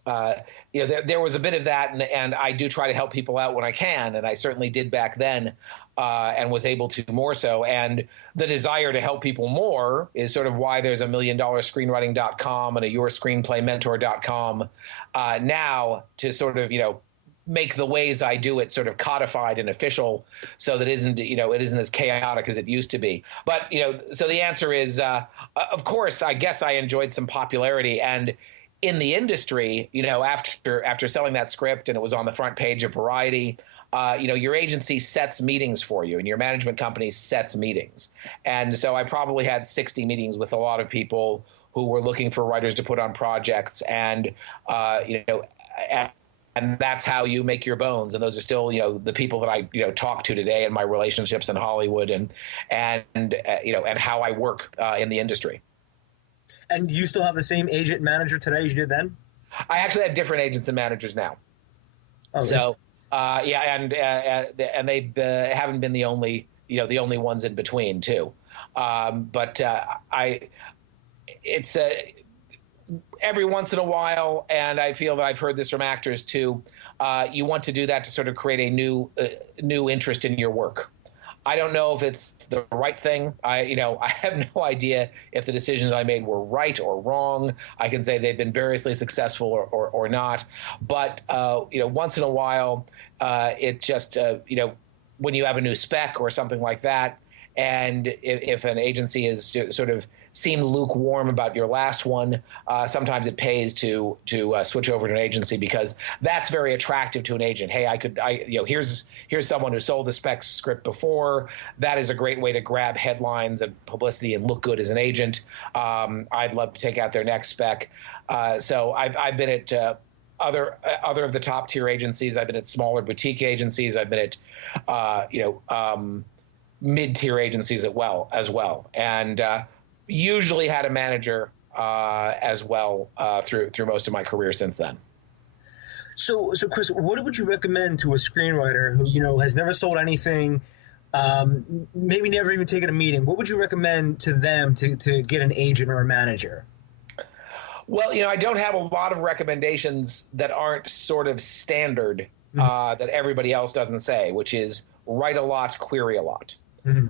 there was a bit of that, and I do try to help people out when I can, and I certainly did back then, and was able to more so. And the desire to help people more is sort of why there's a $1 million screenwriting.com and a yourscreenplaymentor.com now, to sort of, make the ways I do it sort of codified and official, so that it isn't as chaotic as it used to be. But, so the answer is, of course, I guess I enjoyed some popularity. And in the industry, after selling that script and it was on the front page of Variety, your agency sets meetings for you, and your management company sets meetings. And so I probably had 60 meetings with a lot of people who were looking for writers to put on projects, and and that's how you make your bones. And those are still, the people that I, talk to today in my relationships in Hollywood, and how I work in the industry. And do you still have the same agent manager today as you did then? I actually have different agents and managers now. Oh, so, and they haven't been the only ones in between too. It's every once in a while, and I feel that I've heard this from actors too, you want to do that to sort of create a new interest in your work. I don't know if it's the right thing. I have no idea if the decisions I made were right or wrong. I can say they've been variously successful or not. But, once in a while, it just, when you have a new spec or something like that, and if an agency is sort of seemed lukewarm about your last one, sometimes it pays to switch over to an agency, because that's very attractive to an agent. Hey, here's someone who sold the spec script before. That is a great way to grab headlines and publicity and look good as an agent. I'd love to take out their next spec. So I've been at other of the top tier agencies. I've been at smaller boutique agencies. I've been at mid-tier agencies as well, and usually had a manager as well through most of my career since then. So Chris, what would you recommend to a screenwriter who has never sold anything, maybe never even taken a meeting? What would you recommend to them to get an agent or a manager? Well, I don't have a lot of recommendations that aren't sort of standard that everybody else doesn't say, which is write a lot, query a lot. Mm-hmm.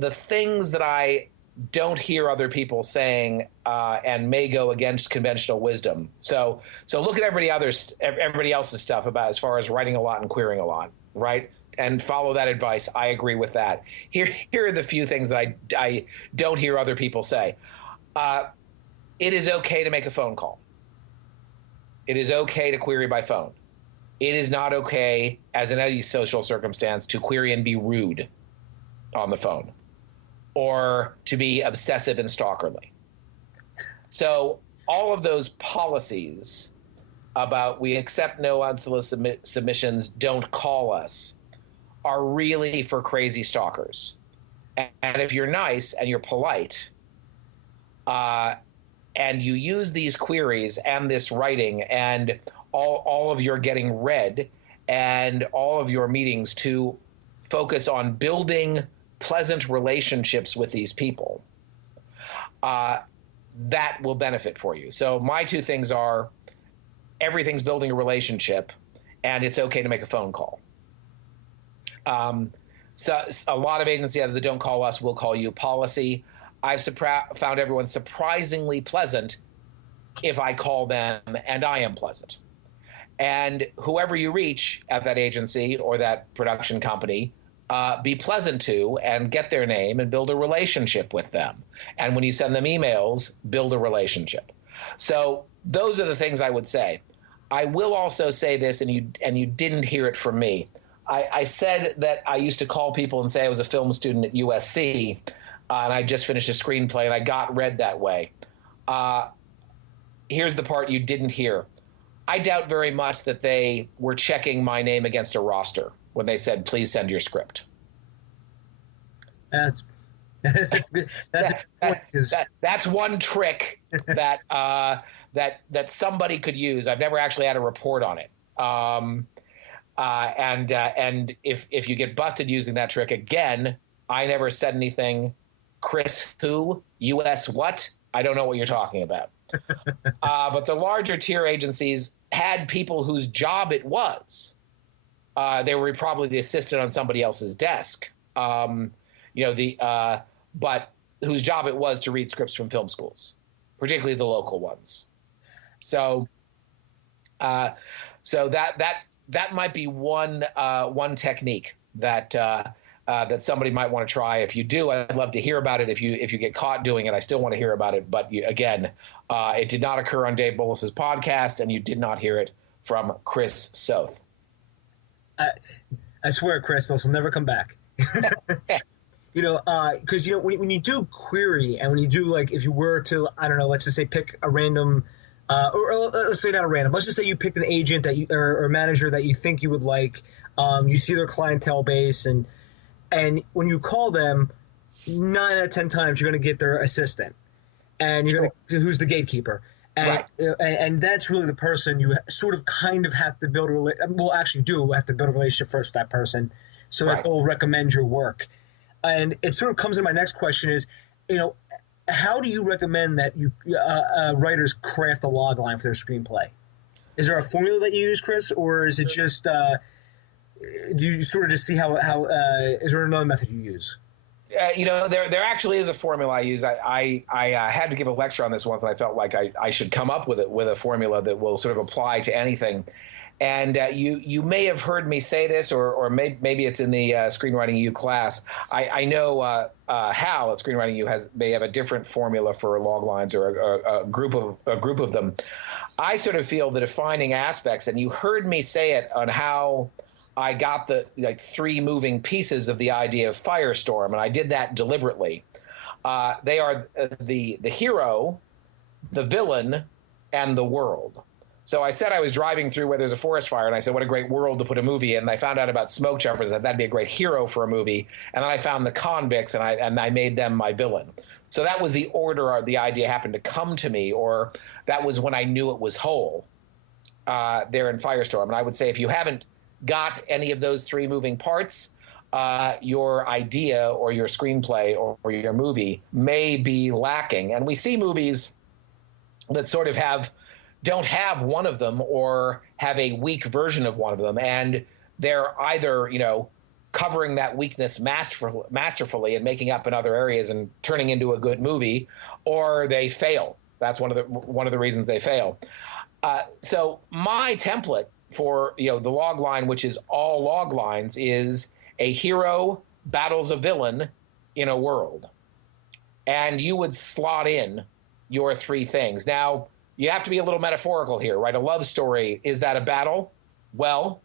The things that I don't hear other people saying and may go against conventional wisdom. So look at everybody else's stuff about as far as writing a lot and querying a lot, right? And follow that advice. I agree with that. Here are the few things that I don't hear other people say. It is okay to make a phone call. It is okay to query by phone. It is not okay, as in any social circumstance, to query and be rude on the phone, or to be obsessive and stalkerly. So all of those policies about we accept no unsolicited submissions, don't call us, are really for crazy stalkers. And if you're nice and you're polite, and you use these queries and this writing and all of your getting read and all of your meetings to focus on building pleasant relationships with these people, that will benefit for you. So my two things are everything's building a relationship, and it's okay to make a phone call. So a lot of agencies have the don't call us, we'll call you policy. I've found everyone surprisingly pleasant if I call them and I am pleasant. And whoever you reach at that agency or that production company, be pleasant to and get their name and build a relationship with them. And when you send them emails, build a relationship. So those are the things I would say. I will also say this, and you didn't hear it from me. I said that I used to call people and say I was a film student at USC, and I just finished a screenplay, and I got read that way. Here's the part you didn't hear. I doubt very much that they were checking my name against a roster when they said, please send your script. That's good. That's one trick that that somebody could use. I've never actually had a report on it. And if you get busted using that trick again, I never said anything. Chris who? US what? I don't know what you're talking about. But the larger tier agencies had people whose job it was. They were probably the assistant on somebody else's desk, but whose job it was to read scripts from film schools, particularly the local ones. So that might be one technique that somebody might want to try. If you do, I'd love to hear about it. If you get caught doing it, I still want to hear about it. But it did not occur on Dave Bullis's podcast, and you did not hear it from Chris Soth. I swear, Chris, those will never come back. Because when you do query, and when you do, like, if you were to, I don't know, let's just say pick a random, or let's say not a random, let's just say you picked an agent that you or manager that you think you would like. You see their clientele base, and when you call them, 9 out of 10 times you're going to get their assistant, and you're going to who's the gatekeeper. And, right. And that's really the person you sort of kind of have to build have to build a relationship first with that person so that they'll recommend your work. And it sort of comes in my next question is, how do you recommend that writers craft a log line for their screenplay? Is there a formula that you use, Chris, or is it just do you sort of just see how is there another method you use? There actually is a formula I use. I had to give a lecture on this once, and I felt like I should come up with a formula that will sort of apply to anything. And you may have heard me say this, or maybe it's in the Screenwriting U class. I know Hal at Screenwriting U may have a different formula for log lines, or a group of them. I sort of feel the defining aspects, and you heard me say it on how I got the three moving pieces of the idea of Firestorm, and I did that deliberately. They are the hero, the villain, and the world. So I said I was driving through where there's a forest fire, and I said, what a great world to put a movie in. And I found out about smoke jumpers, and that'd be a great hero for a movie. And then I found the convicts, and I made them my villain. So that was the order the idea happened to come to me, or that was when I knew it was whole there in Firestorm. And I would say if you haven't got any of those three moving parts, your idea or your screenplay or your movie may be lacking. And we see movies that sort of don't have one of them, or have a weak version of one of them, and they're either covering that weakness masterfully and making up in other areas and turning into a good movie, or they fail. That's one of the reasons they fail. So my template for the log line, which is all log lines, is a hero battles a villain in a world, and you would slot in your three things. Now, you have to be a little metaphorical here, right? A love story, is that a battle? Well,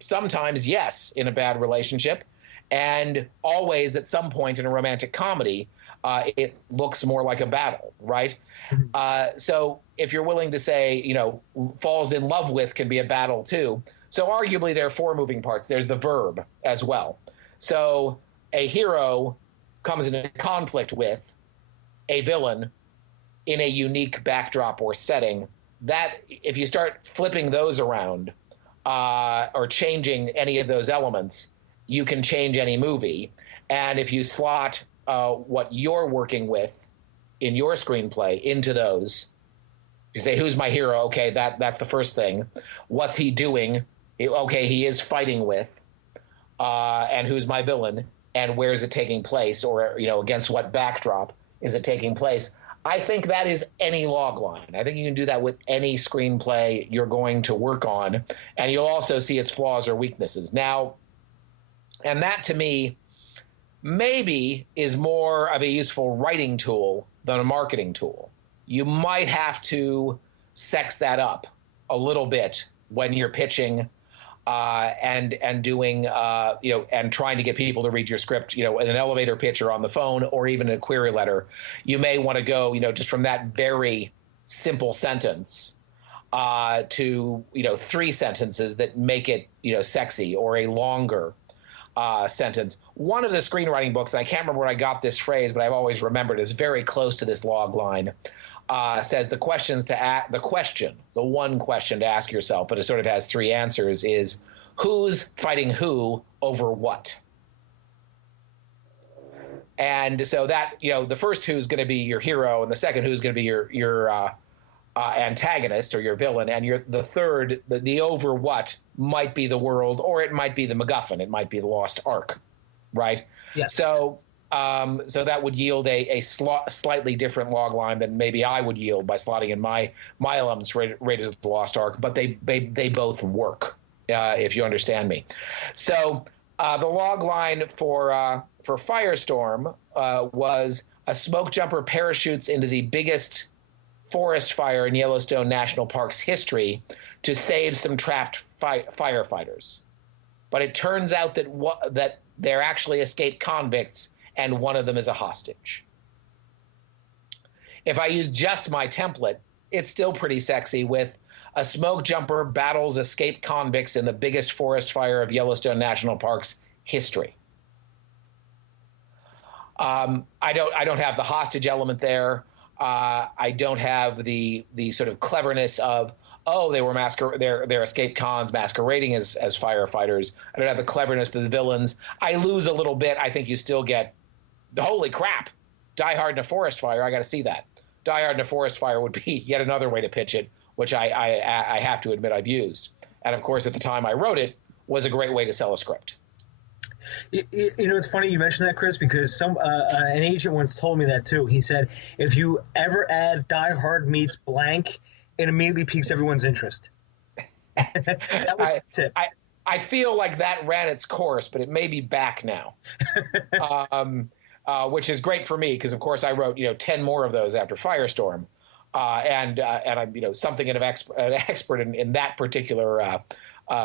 sometimes yes, in a bad relationship, and always at some point in a romantic comedy, it looks more like a battle, right? So if you're willing to say, falls in love with can be a battle too. So arguably there are four moving parts. There's the verb as well. So a hero comes into conflict with a villain in a unique backdrop or setting. That if you start flipping those around or changing any of those elements, you can change any movie. And if you slot what you're working with in your screenplay into those, you say, who's my hero? Okay, that's the first thing. What's he doing? Okay, he is fighting with. And who's my villain? And where is it taking place? Or, against what backdrop is it taking place? I think that is any log line. I think you can do that with any screenplay you're going to work on, and you'll also see its flaws or weaknesses. Now, and that to me maybe is more of a useful writing tool than a marketing tool. You might have to sex that up a little bit when you're pitching and doing and trying to get people to read your script, in an elevator pitch or on the phone or even a query letter. You may want to go, just from that very simple sentence to three sentences that make it sexy, or a longer sentence. One of the screenwriting books, and I can't remember where I got this phrase, but I've always remembered, is very close to this log line. Says the one question to ask yourself, but it sort of has three answers, is who's fighting who over what? And so that, the first who's going to be your hero, and the second who's going to be your antagonist or your villain, and the third, the over what might be the world, or it might be the MacGuffin, it might be the Lost Ark, right? Yes. So that would yield a slightly different log line than maybe I would yield by slotting in my elements Raiders of the Lost Ark, but they both work, if you understand me. So the log line for Firestorm was a smoke jumper parachutes into the biggest forest fire in Yellowstone National Park's history to save some trapped firefighters. But it turns out that they're actually escaped convicts, and one of them is a hostage. If I use just my template, it's still pretty sexy with a smoke jumper battles escaped convicts in the biggest forest fire of Yellowstone National Park's history. I don't have the hostage element there. I don't have the sort of cleverness of, they were they're escaped cons masquerading as firefighters. I don't have the cleverness of the villains. I lose a little bit. I think you still get, holy crap, Die Hard in a forest fire. I got to see that. Die Hard in a forest fire would be yet another way to pitch it, which I have to admit I've used. And of course, at the time I wrote it, was a great way to sell a script. It's funny you mentioned that, Chris, because an agent once told me that too. He said, if you ever add Die Hard meets blank, it immediately piques everyone's interest. That was the tip. I feel like that ran its course, but it may be back now, which is great for me because, of course, I wrote 10 more of those after Firestorm, and I'm something of an expert in that particular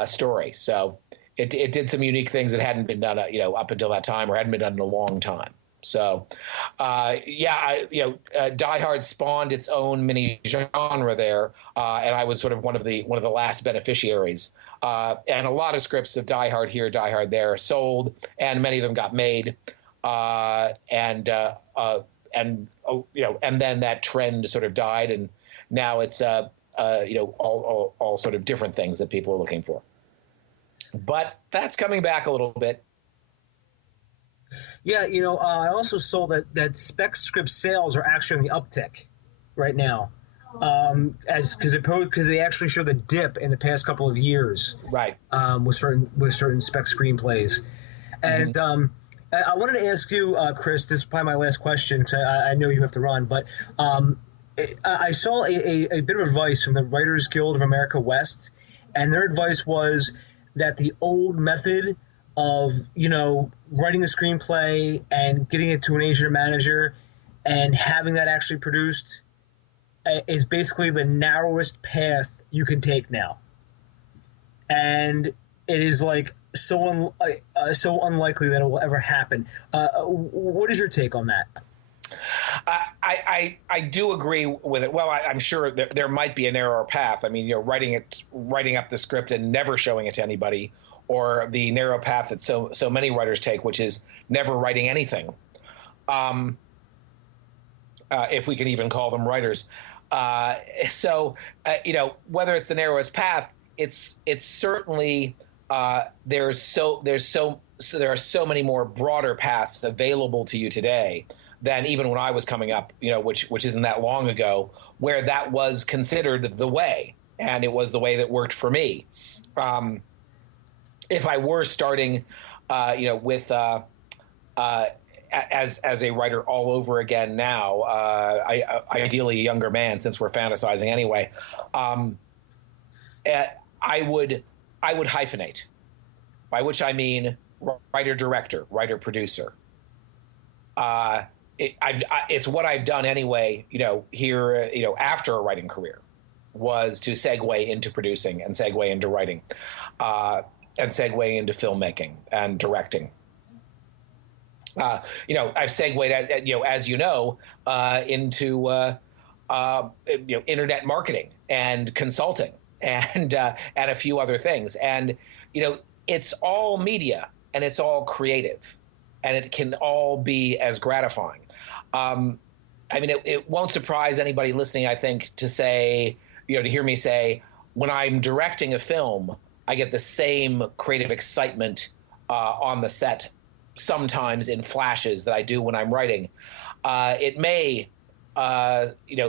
story. So. It did some unique things that hadn't been done, up until that time, or hadn't been done in a long time. So, Die Hard spawned its own mini genre there, and I was sort of one of the last beneficiaries. And a lot of scripts of Die Hard here, Die Hard there, sold, and many of them got made. And then that trend sort of died, and now it's all sort of different things that people are looking for. But that's coming back a little bit. Yeah, I also saw that spec script sales are actually on the uptick right now, because they actually show the dip in the past couple of years, right? With certain spec screenplays, and I wanted to ask you, Chris. This is probably my last question because I know you have to run, but I saw a bit of advice from the Writers Guild of America West, and their advice was that the old method of, writing a screenplay and getting it to an agent or manager and having that actually produced is basically the narrowest path you can take now. And it is like so unlikely that it will ever happen. What is your take on that? I do agree with it. Well, I'm sure there might be a narrower path. I mean, writing up the script and never showing it to anybody, or the narrow path that so many writers take, which is never writing anything. If we can even call them writers. Whether it's the narrowest path, it's certainly there are so many more broader paths available to you today than even when I was coming up, which isn't that long ago, where that was considered the way, and it was the way that worked for me. If I were starting, with as a writer all over again now, ideally a younger man, since we're fantasizing anyway, I would hyphenate, by which I mean writer-director, writer-producer. It's what I've done anyway, here, after a writing career, was to segue into producing and segue into writing, and segue into filmmaking and directing. I've segued, into internet marketing and consulting and a few other things. And it's all media and it's all creative, and it can all be as gratifying. It won't surprise anybody listening, I think, to hear me say, when I'm directing a film, I get the same creative excitement on the set, sometimes in flashes, that I do when I'm writing. It may,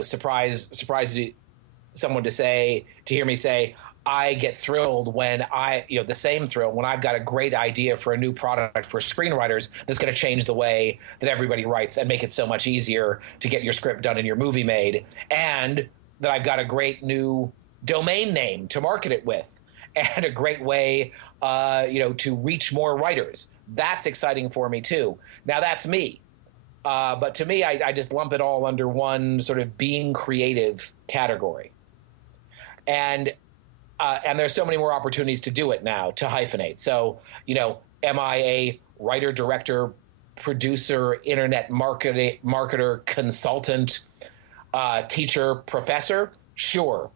surprise someone to hear me say, I get thrilled when the same thrill when I've got a great idea for a new product for screenwriters that's going to change the way that everybody writes and make it so much easier to get your script done and your movie made, and that I've got a great new domain name to market it with, and a great way, to reach more writers. That's exciting for me too. Now that's me. But to me, I just lump it all under one sort of being creative category. And there's so many more opportunities to do it now, to hyphenate. So, am I a writer, director, producer, internet marketer, consultant, teacher, professor? Sure.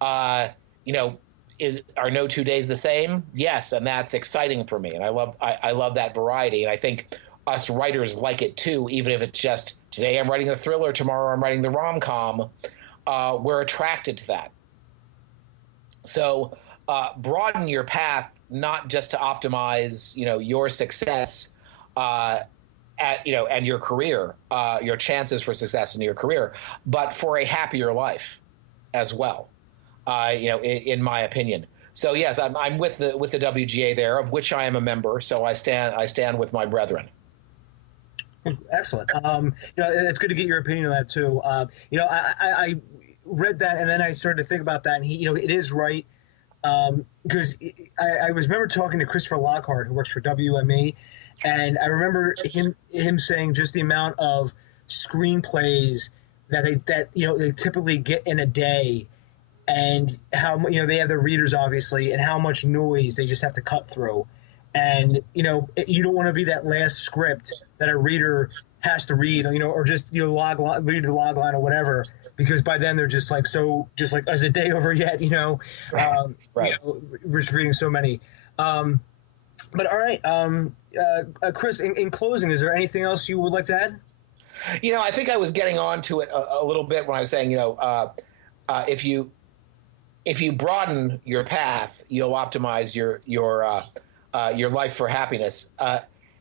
Are no 2 days the same? Yes, and that's exciting for me. And I love that variety. And I think us writers like it too, even if it's just today I'm writing a thriller, tomorrow I'm writing the rom-com. We're attracted to that. So broaden your path, not just to optimize, your success and your career, your chances for success in your career, but for a happier life as well. In my opinion. So yes, I'm with the WGA there, of which I am a member. So I stand with my brethren. Excellent. It's good to get your opinion on that too. I read that and then I started to think about that, and it is right. Because I remember talking to Christopher Lockhart, who works for WME, and I remember him saying just the amount of screenplays that they typically get in a day, and how they have their readers obviously, and how much noise they just have to cut through. And you don't want to be that last script that a reader has to read, or just read the log line or whatever, because by then they're just like, is the day over yet? Right. Just reading so many. But all right, Chris, in closing, is there anything else you would like to add? I think I was getting on to it a little bit when I was saying, if you broaden your path, you'll optimize your life for happiness.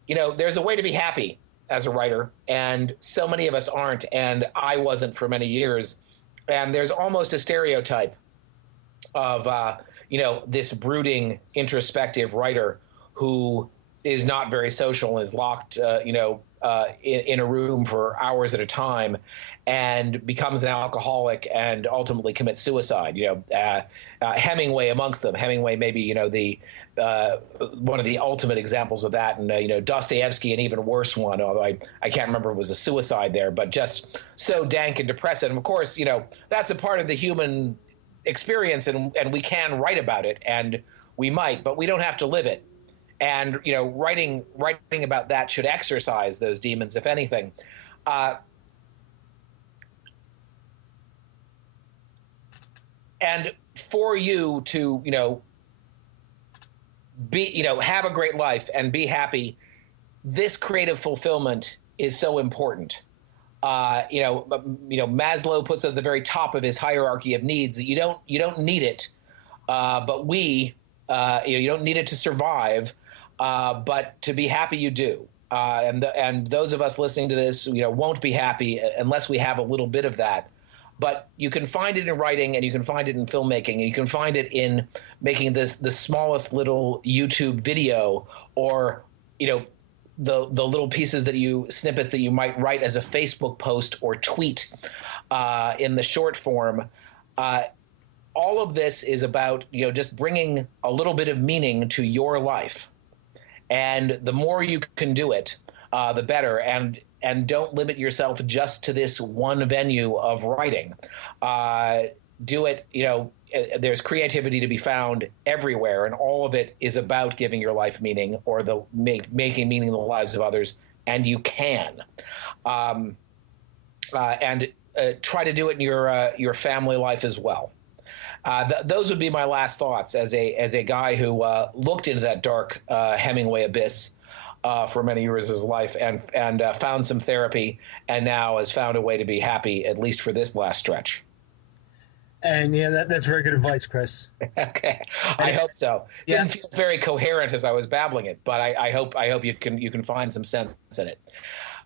There's a way to be happy as a writer, and so many of us aren't, and I wasn't for many years. And there's almost a stereotype of, this brooding, introspective writer who is not very social and is locked, in a room for hours at a time, and becomes an alcoholic and ultimately commits suicide. Hemingway amongst them. Hemingway, maybe one of the ultimate examples of that, and Dostoevsky, an even worse one. Although I can't remember if it was a suicide there, but just so dank and depressing. And of course, that's a part of the human experience, and we can write about it, and we might, but we don't have to live it. And writing about that should exercise those demons, if anything. And for you to be have a great life and be happy, this creative fulfillment is so important. Maslow puts at the very top of his hierarchy of needs that you don't need it, but you don't need it to survive. But to be happy, you do. And those of us listening to this, won't be happy unless we have a little bit of that. But you can find it in writing, and you can find it in filmmaking, and you can find it in making the smallest little YouTube video, or the little snippets that you might write as a Facebook post or tweet in the short form. All of this is about just bringing a little bit of meaning to your life. And the more you can do it, the better. And don't limit yourself just to this one venue of writing. Do it, there's creativity to be found everywhere, and all of it is about giving your life meaning, or making meaning in the lives of others, and you can. And try to do it in your family life as well. Those would be my last thoughts as a guy who looked into that dark Hemingway abyss for many years of his life, and found some therapy, and now has found a way to be happy, at least for this last stretch. And that's very good advice, Chris. Okay, I hope so. Didn't feel very coherent as I was babbling it, but I hope you can find some sense in it.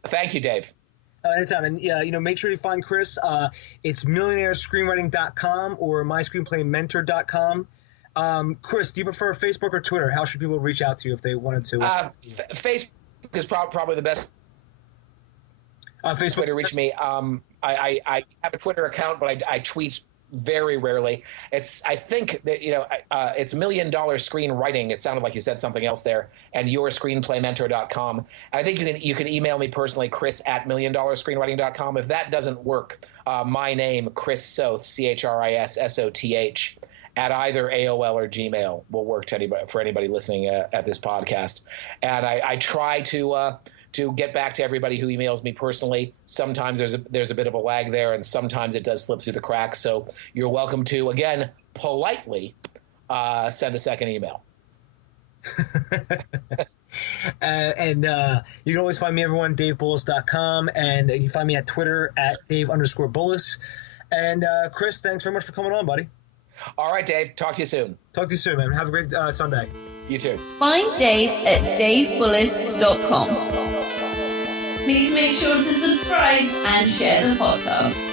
Thank you, Dave. Anytime. And make sure you find Chris. It's millionairescreenwriting.com or myscreenplaymentor.com. Chris, do you prefer Facebook or Twitter? How should people reach out to you if they wanted to? Facebook is probably the best way to reach me. I have a Twitter account, but I tweet very rarely. I think that it's $1 Million Screenwriting. It sounded like you said something else there. And yourscreenplaymentor.com. I think you can email me personally, Chris@$1millionscreenwriting.com. If that doesn't work, my name, Chris Soth, ChrisSoth, at either AOL or Gmail will work for anybody listening at this podcast. And I try to get back to everybody who emails me personally. Sometimes there's a bit of a lag there, and sometimes it does slip through the cracks. So you're welcome to, again, politely send a second email. And you can always find me, everyone, DaveBullis.com, and you can find me at Twitter at Dave_Bullis. And Chris, thanks very much for coming on, buddy. All right, Dave. Talk to you soon. Talk to you soon, man. Have a great Sunday. You too. Find Dave at davebullis.com. Please make sure to subscribe and share the podcast.